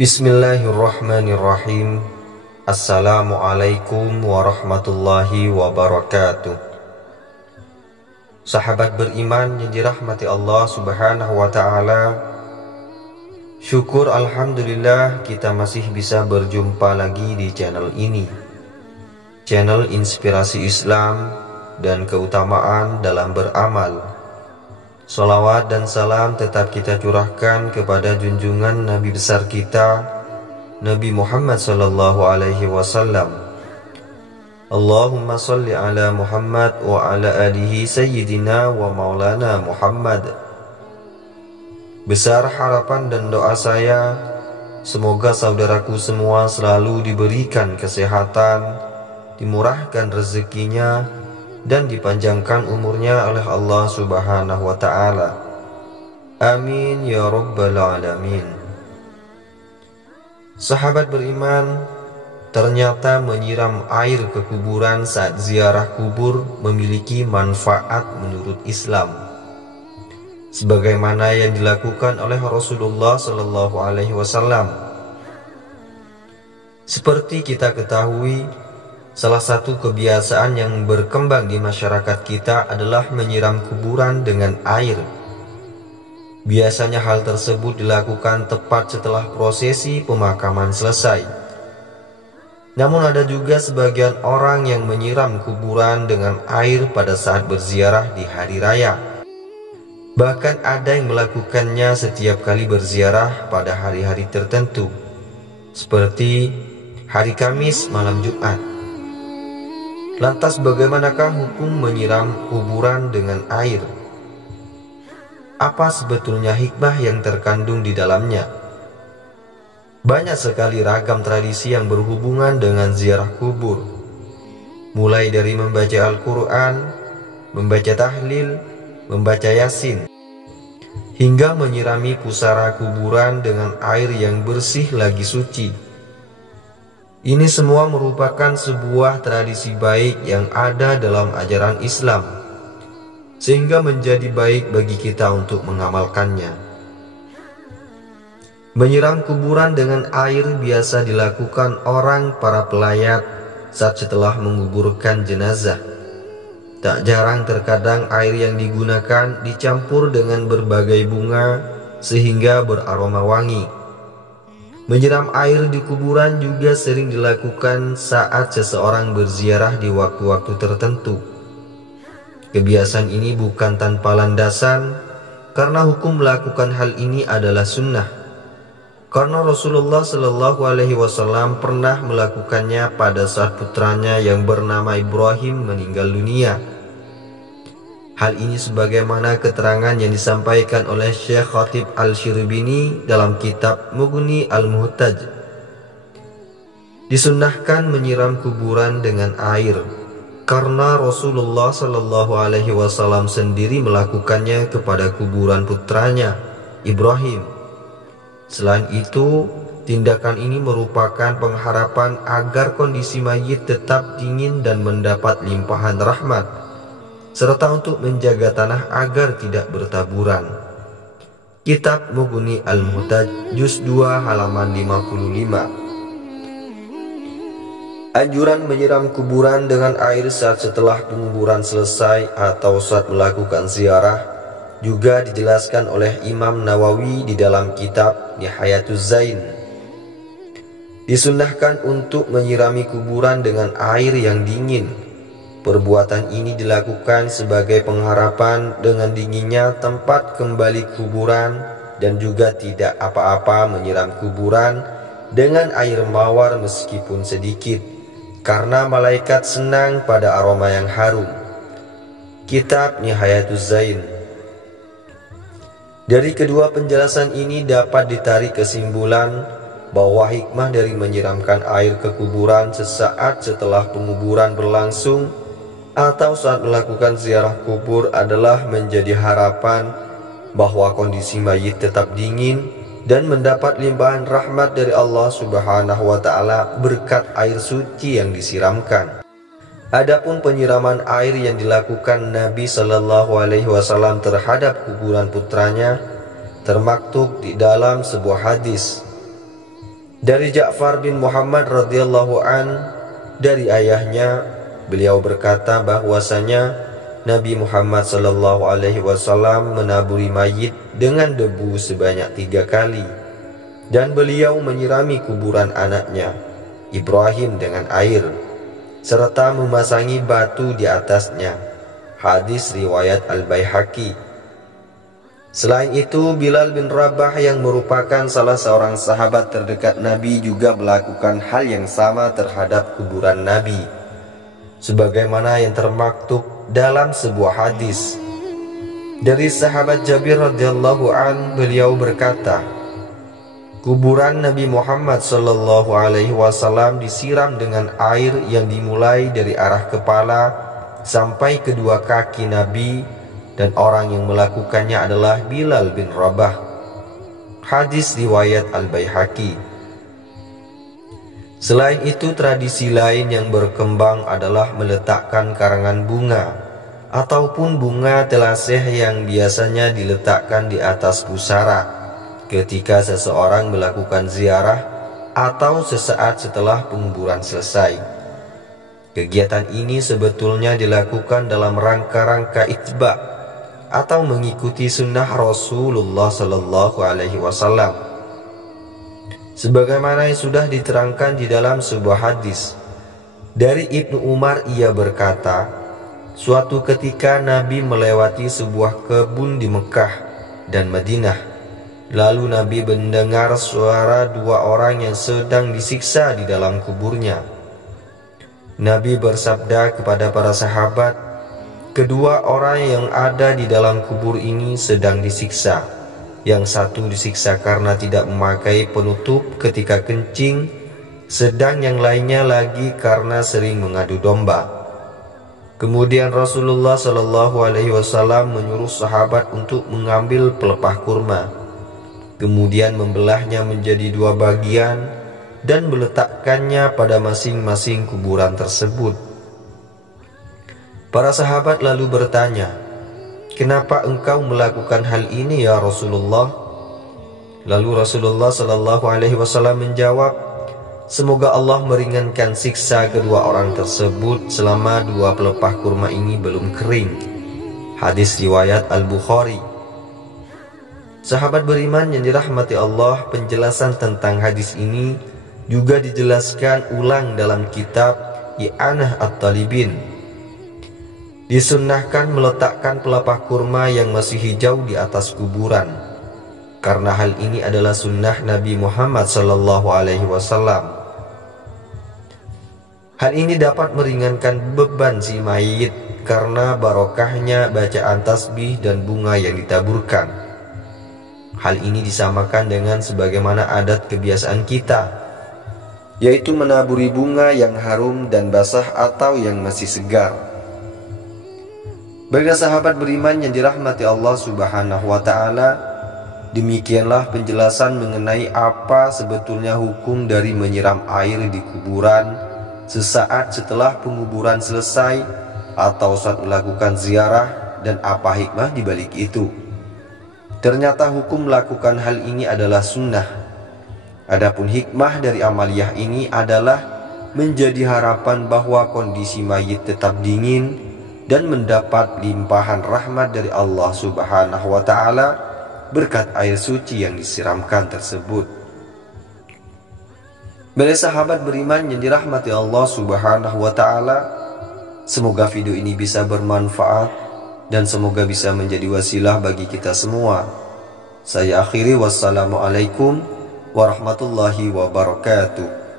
Bismillahirrahmanirrahim. Assalamualaikum warahmatullahi wabarakatuh. Sahabat beriman yang dirahmati Allah subhanahu wa ta'ala, syukur alhamdulillah kita masih bisa berjumpa lagi di channel ini, channel inspirasi Islam dan keutamaan dalam beramal. Salawat dan salam tetap kita curahkan kepada junjungan Nabi besar kita, Nabi Muhammad sallallahu alaihi wasallam. Allahumma salli ala Muhammad wa ala alihi sayyidina wa maulana Muhammad. Besar harapan dan doa saya, semoga saudaraku semua selalu diberikan kesehatan, dimurahkan rezekinya, dan dipanjangkan umurnya oleh Allah subhanahu wa ta'ala. Amin ya rabbal alamin. Sahabat beriman, ternyata menyiram air ke kuburan saat ziarah kubur memiliki manfaat menurut Islam, sebagaimana yang dilakukan oleh Rasulullah sallallahu alaihi wasallam. Seperti kita ketahui, salah satu kebiasaan yang berkembang di masyarakat kita adalah menyiram kuburan dengan air. Biasanya hal tersebut dilakukan tepat setelah prosesi pemakaman selesai. Namun ada juga sebagian orang yang menyiram kuburan dengan air pada saat berziarah di hari raya. Bahkan ada yang melakukannya setiap kali berziarah pada hari-hari tertentu, seperti hari Kamis malam Jumat. Lantas bagaimanakah hukum menyiram kuburan dengan air? Apa sebetulnya hikmah yang terkandung di dalamnya? Banyak sekali ragam tradisi yang berhubungan dengan ziarah kubur, mulai dari membaca Al-Quran, membaca tahlil, membaca yasin, hingga menyirami pusara kuburan dengan air yang bersih lagi suci. Ini semua merupakan sebuah tradisi baik yang ada dalam ajaran Islam, sehingga menjadi baik bagi kita untuk mengamalkannya. Menyiram kuburan dengan air biasa dilakukan orang para pelayat saat setelah menguburkan jenazah. Tak jarang terkadang air yang digunakan dicampur dengan berbagai bunga sehingga beraroma wangi. Menyiram air di kuburan juga sering dilakukan saat seseorang berziarah di waktu-waktu tertentu. Kebiasaan ini bukan tanpa landasan, karena hukum melakukan hal ini adalah sunnah. Karena Rasulullah Shallallahu Alaihi Wasallam pernah melakukannya pada saat putranya yang bernama Ibrahim meninggal dunia. Hal ini sebagaimana keterangan yang disampaikan oleh Syekh Khatib Al-Syirbini dalam kitab Mughni Al-Muhtaj. Disunnahkan menyiram kuburan dengan air karena Rasulullah Shallallahu Alaihi Wasallam sendiri melakukannya kepada kuburan putranya Ibrahim. Selain itu, tindakan ini merupakan pengharapan agar kondisi mayit tetap dingin dan mendapat limpahan rahmat, serta untuk menjaga tanah agar tidak bertaburan. Kitab Mughni Al-Muhtaj Juz 2 halaman 55. Anjuran menyiram kuburan dengan air saat setelah penguburan selesai atau saat melakukan ziarah juga dijelaskan oleh Imam Nawawi di dalam kitab Nihayatuz Zain. Disunnahkan untuk menyirami kuburan dengan air yang dingin. Perbuatan ini dilakukan sebagai pengharapan dengan dinginnya tempat kembali kuburan, dan juga tidak apa-apa menyiram kuburan dengan air mawar meskipun sedikit, karena malaikat senang pada aroma yang harum. Kitab Nihayatuz Zain. Dari kedua penjelasan ini dapat ditarik kesimpulan bahwa hikmah dari menyiramkan air ke kuburan sesaat setelah penguburan berlangsung atau saat melakukan ziarah kubur adalah menjadi harapan bahwa kondisi mayit tetap dingin dan mendapat limpahan rahmat dari Allah Subhanahu wa Ta'ala berkat air suci yang disiramkan. Adapun penyiraman air yang dilakukan Nabi Shallallahu Alaihi Wasallam terhadap kuburan putranya termaktub di dalam sebuah hadis dari Ja'far bin Muhammad radhiyallahu an dari ayahnya. Beliau berkata bahwasanya Nabi Muhammad Sallallahu Alaihi Wasallam menaburi mayit dengan debu sebanyak 3 kali, dan beliau menyirami kuburan anaknya Ibrahim dengan air serta memasangi batu di atasnya. Hadis riwayat Al-Baihaqi. Selain itu, Bilal bin Rabah yang merupakan salah seorang sahabat terdekat Nabi juga melakukan hal yang sama terhadap kuburan Nabi, sebagaimana yang termaktub dalam sebuah hadis dari sahabat Jabir radhiyallahu an. Beliau berkata, kuburan Nabi Muhammad sallallahu alaihi wasallam disiram dengan air yang dimulai dari arah kepala sampai kedua kaki Nabi, dan orang yang melakukannya adalah Bilal bin Rabah. Hadis riwayat Al-Baihaqi. Selain itu, tradisi lain yang berkembang adalah meletakkan karangan bunga ataupun bunga telasih yang biasanya diletakkan di atas pusara ketika seseorang melakukan ziarah atau sesaat setelah penguburan selesai. Kegiatan ini sebetulnya dilakukan dalam rangka-rangka itba atau mengikuti sunnah Rasulullah Sallallahu Alaihi Wasallam. Sebagaimana yang sudah diterangkan di dalam sebuah hadis dari Ibnu Umar, ia berkata, suatu ketika Nabi melewati sebuah kebun di Mekah dan Madinah. Lalu Nabi mendengar suara 2 orang yang sedang disiksa di dalam kuburnya. Nabi bersabda kepada para sahabat, kedua orang yang ada di dalam kubur ini sedang disiksa. Yang satu disiksa karena tidak memakai penutup ketika kencing, sedang yang lainnya lagi karena sering mengadu domba. Kemudian Rasulullah Shallallahu Alaihi Wasallam menyuruh sahabat untuk mengambil pelepah kurma, kemudian membelahnya menjadi 2 bagian dan meletakkannya pada masing-masing kuburan tersebut. Para sahabat lalu bertanya, kenapa engkau melakukan hal ini ya Rasulullah? Lalu Rasulullah Sallallahu Alaihi Wasallam menjawab, semoga Allah meringankan siksa kedua orang tersebut selama 2 pelepah kurma ini belum kering. Hadis riwayat Al-Bukhari. Sahabat beriman yang dirahmati Allah, penjelasan tentang hadis ini juga dijelaskan ulang dalam kitab I'anah At-Talibin. Disunnahkan meletakkan pelepah kurma yang masih hijau di atas kuburan, karena hal ini adalah sunnah Nabi Muhammad Sallallahu Alaihi Wasallam. Hal ini dapat meringankan beban si mayit karena barokahnya bacaan tasbih dan bunga yang ditaburkan. Hal ini disamakan dengan sebagaimana adat kebiasaan kita, yaitu menaburi bunga yang harum dan basah atau yang masih segar. Bagi sahabat beriman yang dirahmati Allah Subhanahu wa Ta'ala, demikianlah penjelasan mengenai apa sebetulnya hukum dari menyiram air di kuburan sesaat setelah penguburan selesai atau saat melakukan ziarah, dan apa hikmah di balik itu. Ternyata hukum melakukan hal ini adalah sunnah. Adapun hikmah dari amaliyah ini adalah menjadi harapan bahwa kondisi mayit tetap dingin dan mendapat limpahan rahmat dari Allah Subhanahu wa Ta'ala berkat air suci yang disiramkan tersebut. Bagi sahabat beriman yang dirahmati Allah Subhanahu wa Ta'ala, semoga video ini bisa bermanfaat dan semoga bisa menjadi wasilah bagi kita semua. Saya akhiri, wassalamualaikum warahmatullahi wabarakatuh.